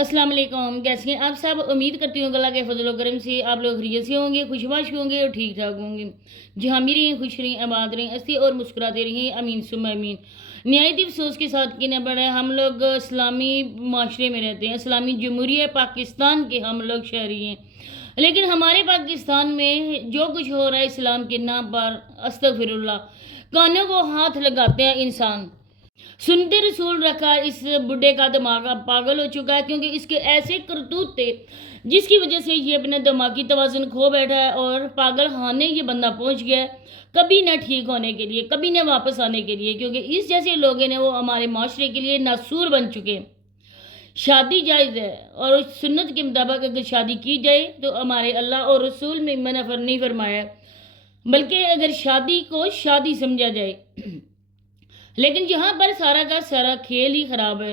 अस्सलाम वालेकुम। कैसे हैं आप सब? उम्मीद करती हूँ अल्लाह के फजल व करम से आप लोग खैरियत से होंगे, खुशबाश होंगे और ठीक ठाक होंगे। जहाँ भी रहें खुश रहें, आबाद रहें, हंसते और मुस्कुराते रहें। अमीन सुम्मा अमीन। नहायत अफसोस के साथ कहना पड़ रहा है, हम लोग इस्लामी माशरे में रहते हैं, इस्लामी जमहूरिया पाकिस्तान के हम लोग शहरी हैं, लेकिन हमारे पाकिस्तान में जो कुछ हो रहा है इस्लाम के नाम पर, अस्तगफिरुल्लाह, कानों को हाथ लगाते हैं इंसान। सुनते रसूल रखा इस बुढ़े का दिमाग अब पागल हो चुका है, क्योंकि इसके ऐसे करतूत थे जिसकी वजह से ये अपने दिमागी तवाज़ुन खो बैठा है और पागल खाने ये बंदा पहुंच गया है, कभी न ठीक होने के लिए, कभी न वापस आने के लिए, क्योंकि इस जैसे लोग हैं वो हमारे माशरे के लिए नासूर बन चुके हैं। शादी जायज़ है और उस सुन्नत के मुताबिक अगर शादी की जाए तो हमारे अल्लाह और रसूल में मना नहीं फरमाया, बल्कि अगर शादी को शादी समझा जाए। लेकिन जहाँ पर सारा का सारा खेल ही ख़राब है,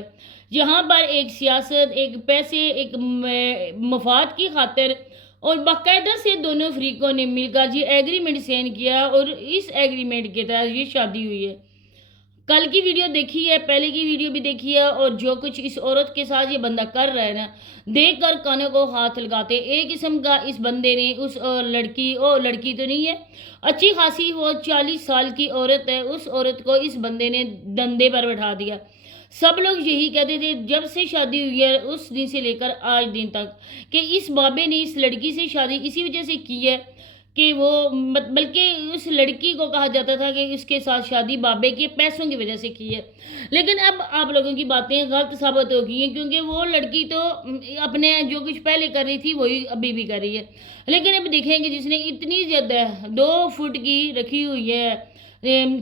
जहाँ पर एक सियासत, एक पैसे, एक मफाद की खातिर और बाकायदा से दोनों फरीकों ने मिलकर ये एग्रीमेंट साइन किया और इस एग्रीमेंट के तहत ये शादी हुई है। कल की वीडियो देखी है, पहले की वीडियो भी देखी है, और जो कुछ इस औरत के साथ ये बंदा कर रहा है ना, देख कर कानों को हाथ लगाते। एक किस्म का इस बंदे ने उस लड़की तो नहीं है, अच्छी खासी वो 40 साल की औरत है, उस औरत को इस बंदे ने धंधे पर बैठा दिया। सब लोग यही कहते थे जब से शादी हुई है उस दिन से लेकर आज दिन तक कि इस बाबे ने इस लड़की से शादी इसी वजह से की है कि वो बल्कि उस लड़की को कहा जाता था कि उसके साथ शादी बाबे के पैसों की वजह से की है। लेकिन अब आप लोगों की बातें गलत साबित हो गई हैं, क्योंकि वो लड़की तो अपने जो कुछ पहले कर रही थी वही अभी भी कर रही है। लेकिन अब देखेंगे जिसने इतनी ज़्यादा 2 फुट की रखी हुई है,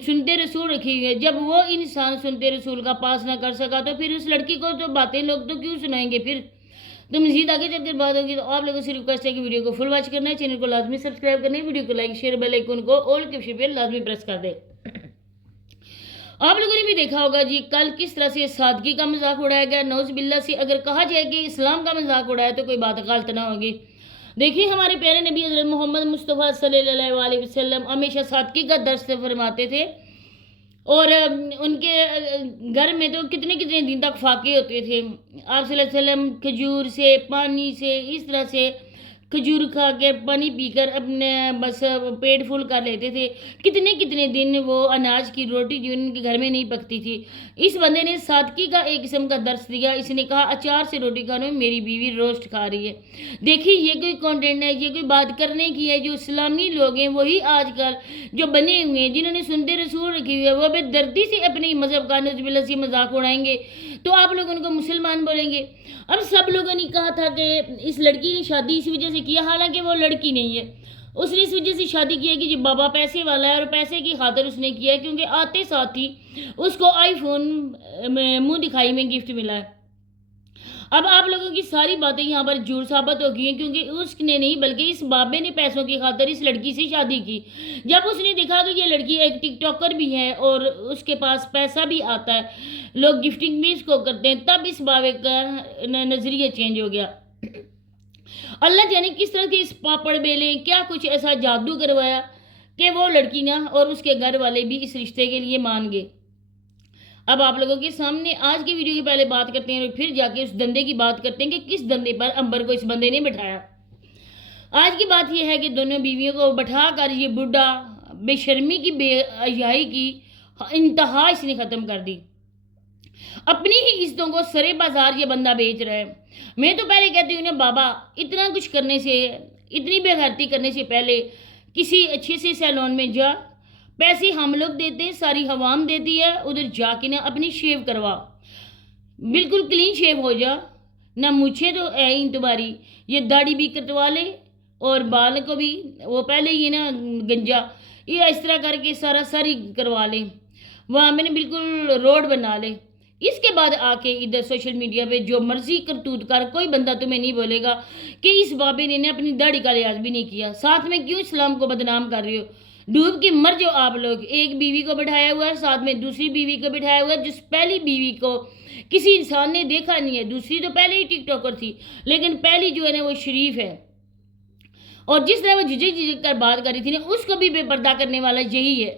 सुनते रसूल रखी हुई है, जब वो इंसान सुनते रसूल का पास ना कर सका तो फिर उस लड़की को तो बातें लोग तो क्यों सुनाएंगे फिर। तो मज़ीद आगे चलकर बात होगी, तो आप लोगों से रिक्वेस्ट है कि वीडियो को फुल वॉच करना है, चैनल को लाजमी सब्सक्राइब करना है, वीडियो को लाइक शेयर बेल आइकन को ऑल के ऑप्शन पे लाजमी प्रेस कर दे। आप लोगों ने भी देखा होगा जी कल किस तरह से सादगी का मजाक उड़ाया गया। नौज बिल्ला से अगर कहा जाए कि इस्लाम का मजाक उड़ाया तो कोई बात गलत ना होगी। देखिए हमारे प्यारे नबी हज़रत मोहम्मद मुस्तफ़ा सल्लल्लाहु अलैहि वसल्लम हमेशा सादगी का दर्स फरमाते थे, और उनके घर में तो कितने कितने दिन तक फाके होते थे। आप सल्लल्लाहु अलैहि वसल्लम खजूर से, पानी से, इस तरह से खजूर खा के पानी पीकर अपने बस पेट फुल कर लेते थे। कितने कितने दिन वो अनाज की रोटी जो उनके घर में नहीं पकती थी। इस बंदे ने सादगी का एक किस्म का दर्स दिया। इसने कहा अचार से रोटी खाने में मेरी बीवी रोस्ट खा रही है। देखिए ये कोई कंटेंट है, ये कोई बात करने की है। जो इस्लामी लोग हैं वही आजकल जो बने हुए हैं, जिन्होंने सुनते रसूल रखी हुई है, वो बेदर्दी से अपने मज़हब का नज़बिल्ला से मजाक उड़ाएंगे तो आप लोग उनको मुसलमान बोलेंगे। अब सब लोगों ने कहा था कि इस लड़की ने शादी इस वजह से किया, हालांकि वो लड़की नहीं है। उसने इस वजह से शादी की है कि जी बाबा पैसे वाला है और पैसे की खातिर उसने किया है, क्योंकि आते साथ ही उसको आईफोन मुंह दिखाई में गिफ्ट मिला है। अब आप लोगों की सारी बातें यहाँ पर झूठ साबित हो गई हैं, क्योंकि उसने नहीं बल्कि इस बाबे ने पैसों की खातिर इस लड़की से शादी की। जब उसने देखा कि ये लड़की एक टिकटॉकर भी है और उसके पास पैसा भी आता है, लोग गिफ्टिंग भी इसको करते हैं, तब इस बाबे का नज़रिया चेंज हो गया। अल्लाह जाने किस तरह के इस पापड़ बेले क्या कुछ ऐसा जादू करवाया कि वो लड़की ना और उसके घर वाले भी इस रिश्ते के लिए मान गए। अब आप लोगों के सामने आज की वीडियो की पहले बात करते हैं और फिर जाके उस धंधे की बात करते हैं कि किस धंधे पर अंबर को इस बंदे ने बिठाया। आज की बात यह है कि दोनों बीवियों को बैठा कर ये बुढ़ा बेशर्मी की बेहयाई की इंतहा इसने ख़त्म कर दी। अपनी ही इज्जतों को सरे बाजार ये बंदा बेच रहा है। मैं तो पहले कहती हूँ ना बाबा, इतना कुछ करने से, इतनी बेगैरती करने से पहले किसी अच्छे से सैलून में जा, पैसे हम लोग देते हैं, सारी हवाम देती है, उधर जाके ना अपनी शेव करवा, बिल्कुल क्लीन शेव हो जा। ना मुझे तो है ही तुम्हारी, ये दाढ़ी भी कटवा ले और बाल को भी वो पहले ही ना गंजा ये इस तरह करके सारी करवा ले, वहाँ मैंने बिल्कुल रोड बना ले। इसके बाद आके इधर सोशल मीडिया पे जो मर्जी करतूत कर, कोई बंदा तुम्हें नहीं बोलेगा कि इस बाबे ने अपनी दाढ़ी का लिहाज भी नहीं किया। साथ में क्यों इस्लाम को बदनाम कर रहे हो? डूब के मर जाओ आप लोग। एक बीवी को बिठाया हुआ है, साथ में दूसरी बीवी को बिठाया हुआ है, जिस पहली बीवी को किसी इंसान ने देखा नहीं है। दूसरी तो पहले ही टिकटॉकर थी, लेकिन पहली जो है ना वो शरीफ है। और जिस तरह वो झिझक कर बात कर रही थी ना, उसको भी बेपर्दा करने वाला यही है।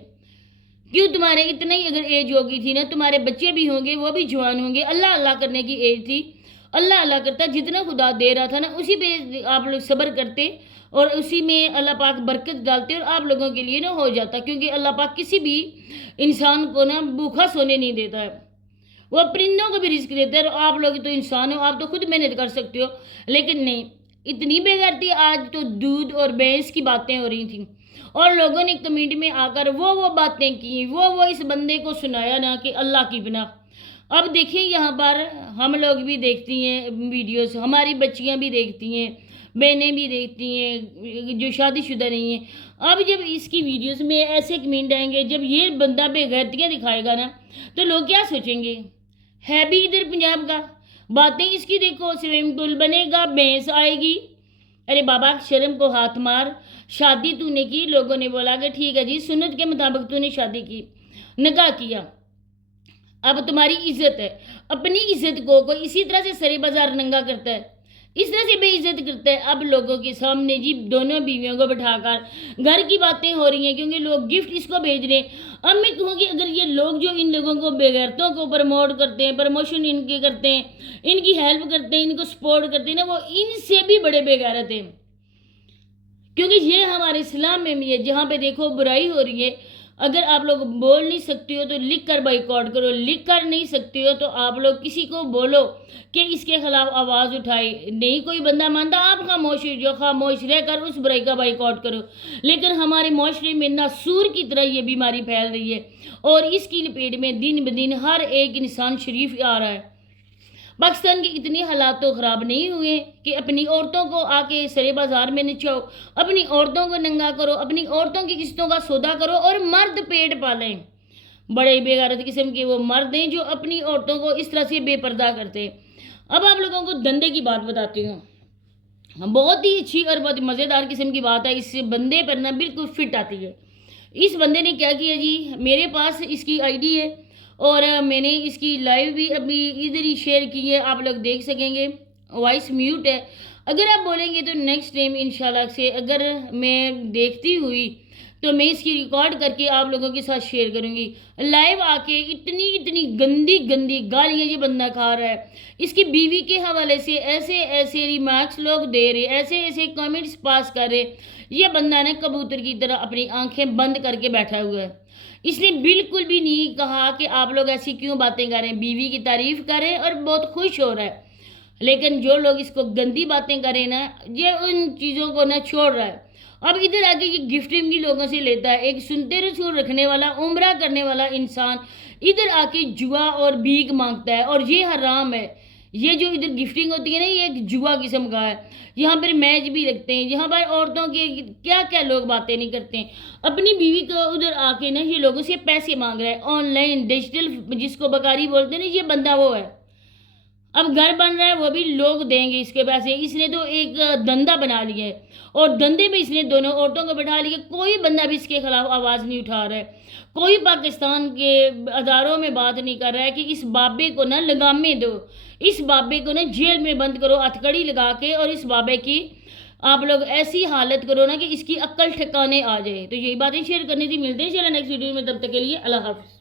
क्यों तुम्हारे इतना ही अगर एज होगी थी ना, तुम्हारे बच्चे भी होंगे, वो भी जवान होंगे, अल्लाह अल्लाह करने की एज थी, اللہ اللہ کرتا، جتنا خدا دے رہا تھا نا اسی پہ آپ لوگ صبر کرتے اور اسی میں اللہ پاک برکت ڈالتے اور آپ لوگوں کے لیے نا ہو جاتا، کیونکہ اللہ پاک کسی بھی انسان کو نا بھوکا سونے نہیں دیتا ہے، وہ پرندوں کو بھی رزق دیتا ہے۔ اور آپ لوگ تو انسان ہو، آپ تو خود محنت کر سکتے ہو، لیکن نہیں، اتنی بے غیرتی۔ آج تو دودھ اور بھینس کی باتیں ہو رہی تھیں اور لوگوں نے کمنٹ میں آ کر وہ باتیں کی، وہ اس بندے کو سنایا نا کہ اللہ کی پناہ۔ اب دیکھیں یہاں پر ہم لوگ بھی دیکھتی ہیں ویڈیوز، ہماری بچیاں بھی دیکھتی ہیں، بہنیں بھی دیکھتی ہیں جو شادی شدہ نہیں ہیں۔ اب جب اس کی ویڈیوز میں ایسے کمنٹ آئیں گے، جب یہ بندہ بے غیرتیاں دکھائے گا نا تو لوگ کیا سوچیں گے؟ ہے بھی ادھر پنجاب کا، باتیں اس کی دیکھو، سوئمنگ پول بنے گا، بھینس آئے گی۔ ارے بابا شرم کو ہاتھ مار، شادی تو نے کی، لوگوں نے بولا کہ ٹھیک ہے جی سنت کے مطابق تو نے شادی کی، نکاح کیا، اب تمہاری عزت ہے۔ اپنی عزت کو کوئی اسی طرح سے سرے بازار ننگا کرتا ہے، اس طرح سے بے عزت کرتا ہے۔ اب لوگوں کے سامنے جی دونوں بیویوں کو بٹھا کر گھر کی باتیں ہو رہی ہیں، کیونکہ لوگ گفٹ اس کو بھیج رہے ہیں۔ اب میں کہوں کہ اگر یہ لوگ جو ان لوگوں کو بے غیرتوں کو پروموٹ کرتے ہیں، پروموشن ان کی کرتے ہیں، ان کی ہیلپ کرتے ہیں، ان کو سپورٹ کرتے ہیں نا، وہ ان سے بھی بڑے بے غیرت ہیں، کیونکہ یہ ہمارے اسلام میں بھی ہے۔ جہاں پہ دیکھو برائی ہو رہی ہے، اگر آپ لوگ بول نہیں سکتے ہو تو لکھ کر بائیکاٹ کرو، لکھ کر نہیں سکتے ہو تو آپ لوگ کسی کو بولو کہ اس کے خلاف آواز اٹھائی۔ نہیں کوئی بندہ مانتا، آپ خاموش ہو جو، خاموش رہ کر اس برائی کا بائیکاٹ کرو۔ لیکن ہمارے معاشرے میں ناسور کی طرح یہ بیماری پھیل رہی ہے اور اس کی لپیٹ میں دن بدن ہر ایک انسان شریف آ رہا ہے۔ پاکستان کے اتنے حالات تو خراب نہیں ہوئے کہ اپنی عورتوں کو آ کے سرے بازار میں نچاؤ، اپنی عورتوں کو ننگا کرو، اپنی عورتوں کی عزتوں کا سودا کرو اور مرد پیٹ پالیں۔ بڑے بے غیرت قسم کے وہ مرد ہیں جو اپنی عورتوں کو اس طرح سے بے پردہ کرتے ہیں۔ اب آپ لوگوں کو دندے کی بات بتاتی ہوں، بہت ہی اچھی اور بہت مزیدار قسم کی بات ہے، اس بندے پر نا بالکل فٹ آتی ہے۔ اس بندے نے کیا کیا جی، میرے پاس اس کی آئی ڈی ہے اور میں نے اس کی لائیو بھی ابھی ادھر ہی شیئر کی ہے، آپ لوگ دیکھ سکیں گے، وائس میوٹ ہے۔ اگر آپ بولیں گے تو نیکسٹ ٹائم انشاءاللہ سے اگر میں دیکھتی ہوئی تو میں اس کی ریکارڈ کر کے آپ لوگوں کے ساتھ شیئر کروں گی۔ لائیو آ کے اتنی گندی گندی گالیاں یہ بندہ کھا رہا ہے، اس کی بیوی کے حوالے سے ایسے ریمارکس لوگ دے رہے، ایسے کامنٹس پاس کر رہے۔ یہ بندہ نے کبوتر کی طرح اپنی آنکھیں بند کر کے بیٹھا ہوا ہے۔ اس نے بالکل بھی نہیں کہا کہ آپ لوگ ایسی کیوں باتیں کر رہے ہیں، بیوی کی تعریف کر رہے ہیں اور بہت خوش ہو رہا ہے۔ لیکن جو لوگ اس کو گندی باتیں کریں نا، یہ ان چیزوں کو نہ چھوڑ رہا ہے۔ اب ادھر آگے یہ گفٹنگ بھی لوگوں سے لیتا ہے، ایک سنتے رسول رکھنے والا، عمرہ کرنے والا انسان ادھر آ کے جوا اور بھیک مانگتا ہے، اور یہ حرام ہے۔ یہ جو ادھر گفٹنگ ہوتی ہے نا، یہ ایک جوا قسم کا ہے۔ یہاں پر میچ بھی لگتے ہیں، یہاں پر عورتوں کے کیا لوگ باتیں نہیں کرتے ہیں۔ اپنی بیوی کو ادھر آ کے نا یہ لوگوں سے پیسے مانگ رہا ہے، آن لائن ڈیجیٹل جس کو بکاری بولتے ہیں نا، یہ بندہ وہ ہے۔ اب گھر بن رہا ہے، وہ بھی لوگ دیں گے اس کے پیسے۔ اس نے تو ایک دندہ بنا لیا ہے اور دندے میں اس نے دونوں عورتوں کو بٹھا لیا۔ کوئی بندہ بھی اس کے خلاف آواز نہیں اٹھا رہا ہے، کوئی پاکستان کے اداروں میں بات نہیں کر رہا ہے کہ اس بابے کو نا لگامیں دو، اس بابے کو نا جیل میں بند کرو ہتھکڑی لگا کے، اور اس بابے کی آپ لوگ ایسی حالت کرو نا کہ اس کی عقل ٹھکانے آ جائے۔ تو یہی باتیں شیئر کرنی تھی، ملتے ہیں انشاءاللہ نیکسٹ ویڈیو میں، تب تک کے لیے اللہ حافظ۔